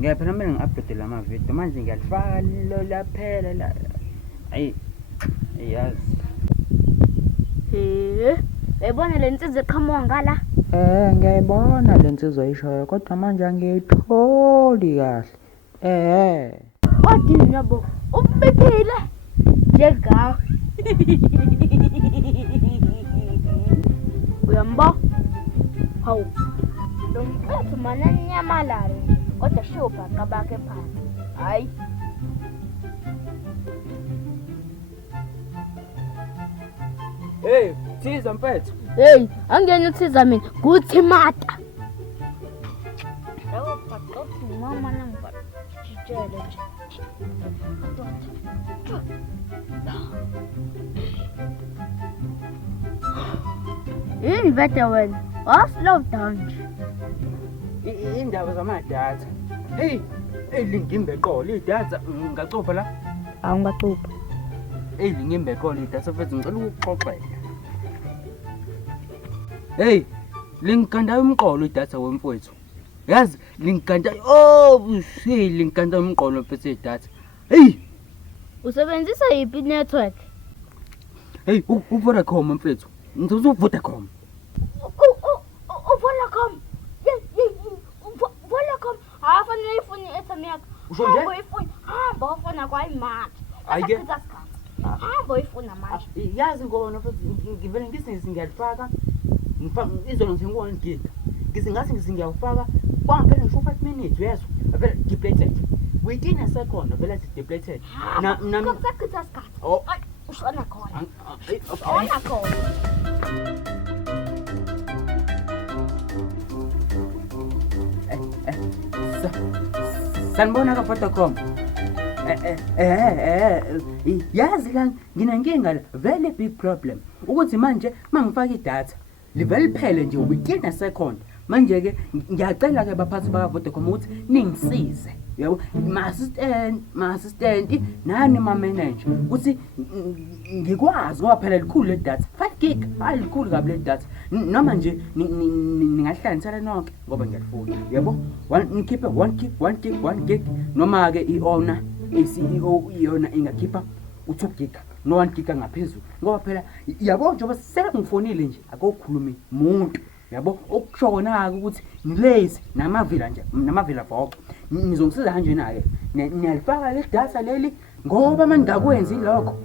Ngiyaphela mina ngi-upload lama video manje ngiyalifaka lo laphela la. Ayi. Yazi. Uyayibona le nsizwa eqhamuka ngala? Ngiyayibona le nsizwa oyishoyo kodwa manje angiyitholi kahle. Kodwa yabo ubiphile njengawe. Uyambo? Hawu. Lo mfethu mana nyamalala kodwa shopha kabake phansi. Hayi. Hey, thiza mfethu. Hey, angiyena uthiza mina, kuTimata. Yabo phaxothi mama namba. Tshitshele nje. Yini vete wena? Slow down nje. Indaba zamadatha. Hey, lingimbe eqolo idatha ngacopha la. Awungacupha. Lingimbe eqolo idatha mfethu ngicela ukuxoxela. Hey, lingikanda umqolo idatha wemfowethu. Yazi lingikanda lingikanda umqolo mfethu idatha. Hey, Usebenzisa yipi network? hey, uVodacom mfethu. Ngizoza uVodacom. Vodacom. Vodacom. Afanele ifoni airtime yakho. Usho nje? Hamba ifoni. Hamba ufona kwa imali. Ayike. Hamba ifoni manje. Yazi ngona mfethu ngivele ngisingizi ngiyalifaka. Ngifaka izolo ngisengu-1 gig. Ngisingathi ngiyawufaka kwaphela ngisho 5 minutes uyezwa. Vele depleted. Within a second vele depleted. Kusakutha isikhathi. Oh. Ushona khona. Okay. Ona khona. Sanibona ka Vodacom. Yazi la nginenkinga la very big problem. Ukuthi manje mangifaka idatha livele liphele nje within a second. Manje ke ngiyacela ke baphathi baka Vodacom ukuthi ningisize. Yabo ma assistant nani ma manager ukuthi ngikwazi ngoba phela likhulu le data 5 gig likhulu kabi le data noma nje ningahlanganisela nonke ngoba ngiyalifuna yabo ngikhiphe 1 gig noma ke iowner CEO iyona ingakhipha u2 gig no 1 gig ngaphezulu ngoba phela yabo njengoba sele ngifonile nje akokhulumi umuntu yabo okushona ukuthi nilazy namavila voqo nizongisiza kanjena ke niyalifaka le data leli ngoba mangakwenzi lokho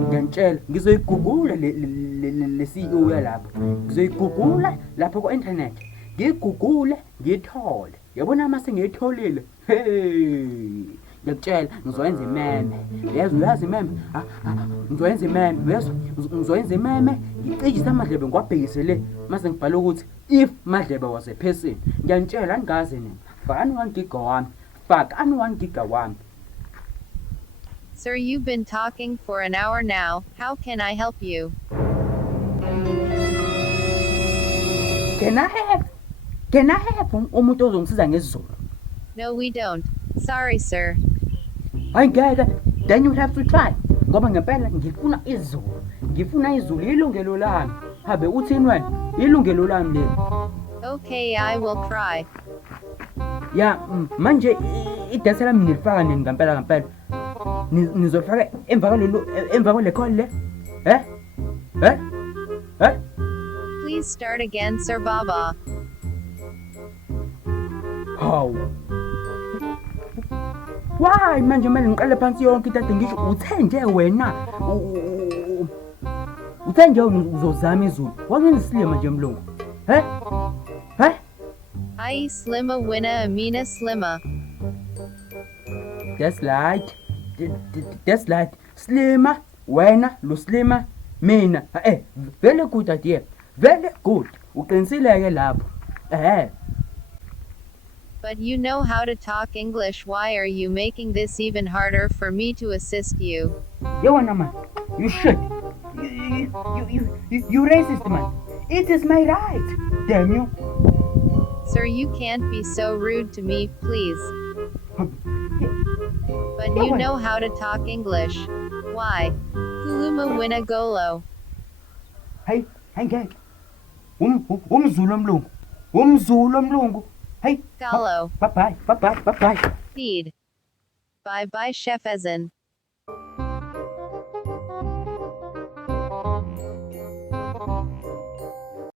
ngiyantshela ngizoyigugula le CEO yalapho ngizoyigugula lapho ku internet ngigugule ngithole yabona mase ngiyitholile ngiyakutshela ngizoyenza imeme uyazi imeme ngizoyenza imeme ngicijisa amadlebe ngiwabhekisele mase ngibhala ukuthi if madlebe was a person ngiyantshela angazi nini fakani 1 gig wami fakani 1 gig wami. Sir, you've been talking for an hour now. How can I help you? Can I have umuntu ozongisiza ngesizulu? No, we don't. Sorry, sir. Hayi ngeke, then you have to try. Ngoba ngempela ngifuna izulu ilungelo lami. Habe uthini wena? Ilungelo lami leli. Okay, I will try. Ya manje idatha lami nilifaka nini ngempela nizofaka emva kwale call le? Please start again, Sir Baba. How? Why manje manje ngiqale phansi yonke idatha ngisho uthe nje wena uthe nje uzozama izulu wangenzisilima nje Mlungu Ai slima wina amina slima. That's right slima wena lo slima mina very good idea very good uqinisileke lapho But you know how to talk English. Why are you making this even harder for me to assist you? Yona man, you should. You racist man. It is my right. Damn you. Sir, you can't be so rude to me, please. But you know how to talk English. Why? Kuluma wina golo. Hey, Umzulu Mlungu. Hey, Gallo. bye bye. Feed. Bye bye, Chef Ezen.